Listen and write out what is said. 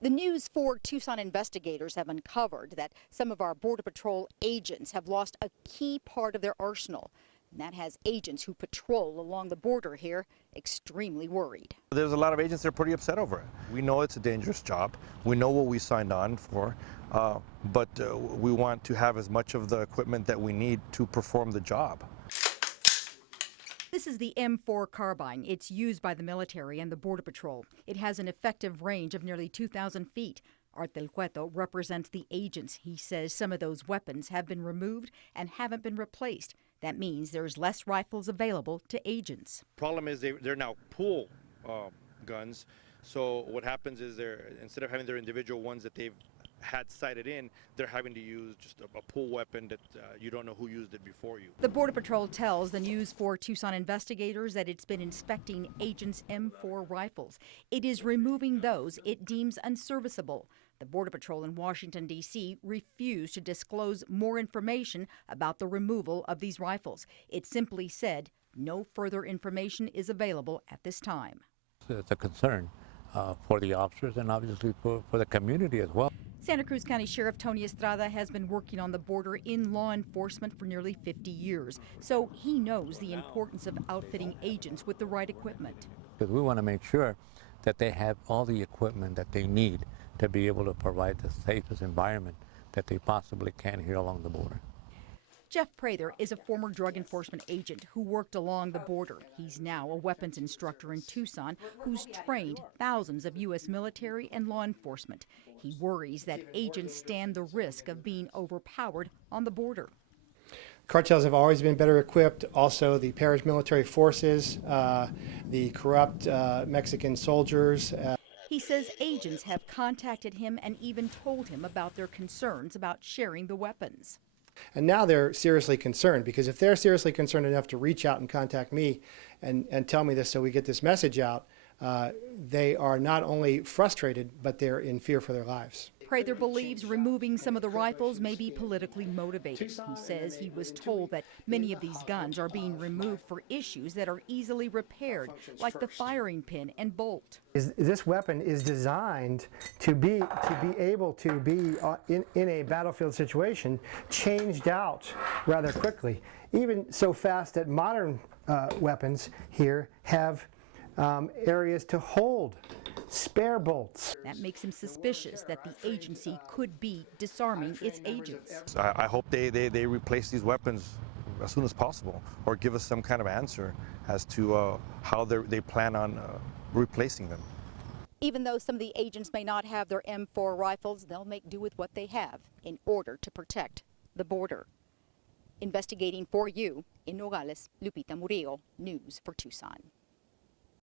The News 4 Tucson investigators have uncovered that some of our Border Patrol agents have lost a key part of their arsenal. And that has agents who patrol along the border here extremely worried. There's a lot of agents that are pretty upset over it. We know it's a dangerous job. We know what we signed on for, but we want to have as much of the equipment that we need to perform the job. This is the M4 carbine. It's used by the military and the Border Patrol. It has an effective range of nearly 2,000 feet. Art Del Cueto represents the agents. He says some of those weapons have been removed and haven't been replaced. That means there's less rifles available to agents. Problem is they're now pool guns. So what happens is instead of having their individual ones that they've had sighted in, they're having to use just a pool weapon that you don't know who used it before you. The Border Patrol tells the News 4 Tucson investigators that it's been inspecting agents' M4 rifles. It is removing those it deems unserviceable. The Border Patrol in Washington, D.C. refused to disclose more information about the removal of these rifles. It simply said no further information is available at this time. It's a concern for the officers and obviously for the community as well. Santa Cruz County Sheriff Tony Estrada has been working on the border in law enforcement for nearly 50 years, so he knows the importance of outfitting agents with the right equipment. Because we want to make sure that they have all the equipment that they need to be able to provide the safest environment that they possibly can here along the border. Jeff Prather is a former drug enforcement agent who worked along the border. He's now a weapons instructor in Tucson who's trained thousands of U.S. military and law enforcement. He worries that agents stand the risk of being overpowered on the border. Cartels have always been better equipped. Also, the paramilitary forces, the corrupt Mexican soldiers. He says agents have contacted him and even told him about their concerns about sharing the weapons. And now they're seriously concerned, because if they're seriously concerned enough to reach out and contact me and tell me this so we get this message out, they are not only frustrated, but they're in fear for their lives. Prather believes removing some of the rifles may be politically motivated. He says he was told that many of these guns are being removed for issues that are easily repaired, like the firing pin and bolt. This weapon is designed to be able to be in a battlefield situation changed out rather quickly, even so fast that modern weapons here have areas to hold spare bolts. That makes him suspicious that the agency could be disarming its agents. I hope they replace these weapons as soon as possible, or give us some kind of answer as to how they plan on replacing them. Even though some of the agents may not have their M4 rifles, they'll make do with what they have in order to protect the border. Investigating for you in Nogales, Lupita Murillo, News 4 Tucson.